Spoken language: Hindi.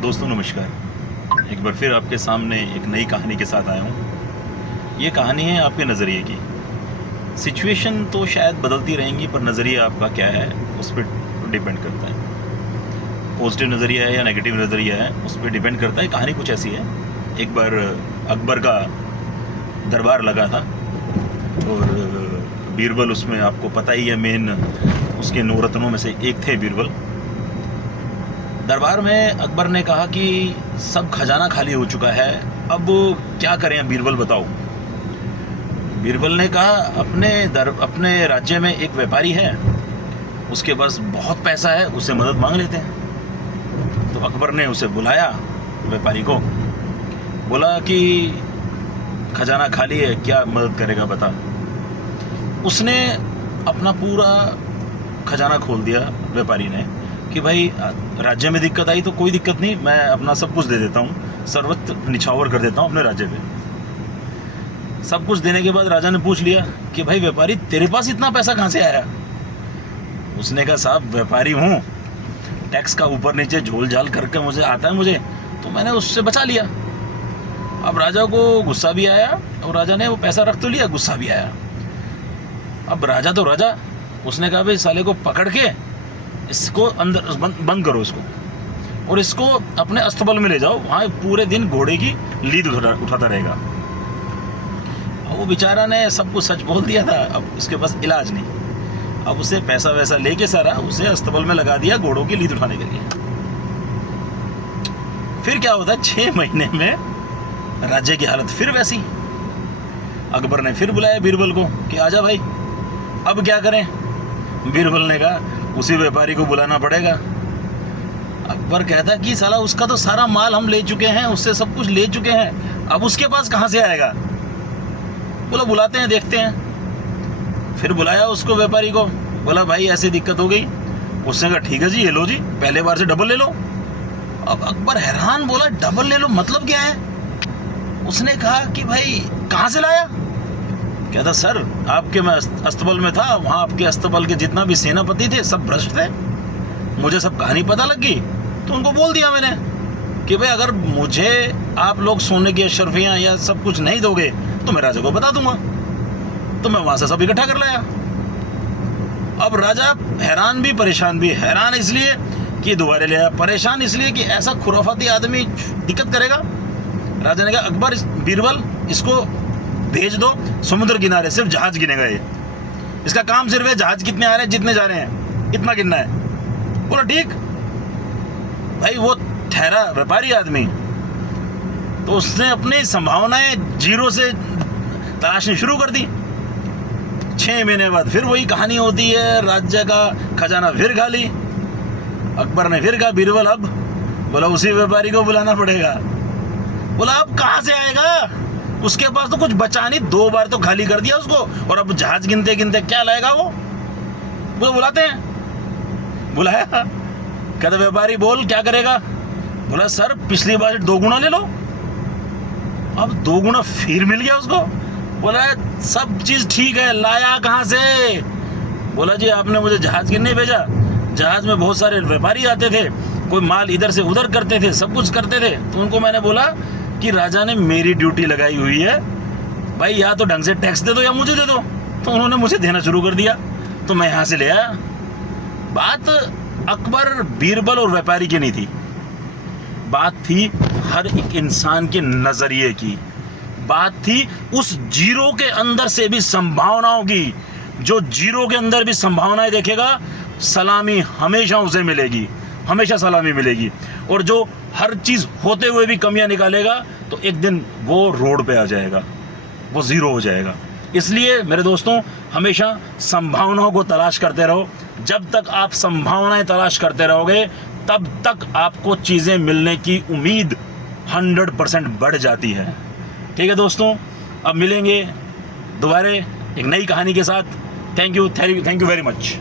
दोस्तों नमस्कार। एक बार फिर आपके सामने एक नई कहानी के साथ आया हूँ। ये कहानी है आपके नज़रिए की। सिचुएशन तो शायद बदलती रहेंगी पर नज़रिया आपका क्या है उस पर डिपेंड करता है। पॉजिटिव नज़रिया है या नेगेटिव नज़रिया है उस पर डिपेंड करता है। कहानी कुछ ऐसी है, एक बार अकबर का दरबार लगा था और बीरबल उसमें आपको पता ही है मेन उसके नौरत्नों में से एक थे बीरबल। दरबार में अकबर ने कहा कि सब खजाना खाली हो चुका है, अब क्या करें बीरबल बताओ। बीरबल ने कहा अपने राज्य में एक व्यापारी है, उसके पास बहुत पैसा है, उससे मदद मांग लेते हैं। तो अकबर ने उसे बुलाया, व्यापारी को बोला कि खजाना खाली है, क्या मदद करेगा बता। उसने अपना पूरा खजाना खोल दिया व्यापारी ने कि भाई राज्य में दिक्कत आई तो कोई दिक्कत नहीं, मैं अपना सब कुछ दे देता हूँ, सर्वत्र निछावर कर देता हूँ अपने राज्य पे। सब कुछ देने के बाद राजा ने पूछ लिया कि भाई व्यापारी तेरे पास इतना पैसा कहाँ से आया। उसने कहा साहब व्यापारी हूँ, टैक्स का ऊपर नीचे झोल झाल करके मुझे आता है मुझे, तो मैंने उससे बचा लिया। अब राजा को गुस्सा भी आया और राजा ने वो पैसा रख तो लिया, गुस्सा भी आया। अब राजा तो राजा, उसने कहा भाई साले को पकड़ के इसको अंदर बंद करो इसको और इसको अपने अस्तबल में ले जाओ, वहाँ पूरे दिन घोड़े की लीद उठाता रहेगा। अब वो बेचारा ने सब कुछ सच बोल दिया था, अब इसके पास इलाज नहीं। अब उसे पैसा वैसा लेके सारा उसे अस्तबल में लगा दिया घोड़ों की लीद उठाने के लिए। फिर क्या होता है, 6 महीने में राज्य की हालत फिर वैसी। अकबर ने फिर बुलाया बीरबल को कि आजा भाई अब क्या करें। बीरबल ने कहा उसी व्यापारी को बुलाना पड़ेगा। अकबर कहता कि साला उसका तो सारा माल हम ले चुके हैं, उससे सब कुछ ले चुके हैं, अब उसके पास कहाँ से आएगा। बोला बुलाते हैं देखते हैं। फिर बुलाया उसको व्यापारी को, बोला भाई ऐसी दिक्कत हो गई। उसने कहा ठीक है जी, ये लो जी, पहले बार से डबल ले लो। अब अकबर हैरान, बोला डबल ले लो मतलब क्या है। उसने कहा कि भाई कहाँ से लाया। कहता सर आपके मैं अस्तबल में था, वहाँ आपके अस्तबल के जितना भी सेनापति थे सब भ्रष्ट थे, मुझे सब कहानी पता लग गई, तो उनको बोल दिया मैंने कि भाई अगर मुझे आप लोग सोने की अशर्फियाँ या सब कुछ नहीं दोगे तो मैं राजा को बता दूंगा। तो मैं वहाँ से सब इकट्ठा कर लाया। अब राजा हैरान भी परेशान भी। हैरान इसलिए कि दोबारा ले आया, परेशान इसलिए कि ऐसा खुराफाती आदमी दिक्कत करेगा। राजा ने कहा अकबर बीरबल इसको भेज दो समुद्र किनारे, सिर्फ जहाज गिनेगा ये, इसका काम सिर्फ है जहाज कितने आ रहे हैं, जितने जा रहे हैं इतना गिनना है। बोला ठीक। भाई वो ठहरा व्यापारी आदमी, तो उसने अपनी संभावनाएं जीरो से तलाशनी शुरू कर दी। 6 महीने बाद फिर वही कहानी होती है, राज्य का खजाना फिर खाली। अकबर ने फिर कहा बीरबल अब, बोला उसी व्यापारी को बुलाना पड़ेगा। बोला अब कहाँ से आएगा, उसके पास तो कुछ बचा नहीं, 2 बार तो खाली कर दिया उसको, और अब जहाज गिनते गिनते क्या लाएगा वो। बोला बुलाते हैं। बुलाया, कहता व्यापारी बोल क्या करेगा। बोला सर पिछली बार 2 गुना ले लो। अब 2 गुना फिर मिल गया उसको। बोला सब चीज ठीक है, लाया कहाँ से। बोला जी आपने मुझे जहाज गिनने भेजा, जहाज में बहुत सारे व्यापारी आते थे, कोई माल इधर से उधर करते थे, सब कुछ करते थे, तो उनको मैंने बोला कि राजा ने मेरी ड्यूटी लगाई हुई है भाई, या तो ढंग से टैक्स दे दो या मुझे दे दो। तो उन्होंने मुझे देना शुरू कर दिया, तो मैं यहाँ से ले आया। बात अकबर बीरबल और व्यापारी की नहीं थी, बात थी हर एक इंसान के नजरिए की। बात थी उस जीरो के अंदर से भी संभावनाओं की। जो जीरो के अंदर भी संभावनाएं देखेगा, सलामी हमेशा उसे मिलेगी, हमेशा सलामी मिलेगी। और जो हर चीज होते हुए भी कमियां निकालेगा, तो एक दिन वो रोड पे आ जाएगा, वो जीरो हो जाएगा। इसलिए मेरे दोस्तों हमेशा संभावनाओं को तलाश करते रहो। जब तक आप संभावनाएं तलाश करते रहोगे तब तक आपको चीजें मिलने की उम्मीद 100% बढ़ जाती है। ठीक है दोस्तों, अब मिलेंगे दोबारा एक नई कहानी के साथ। Thank you very much.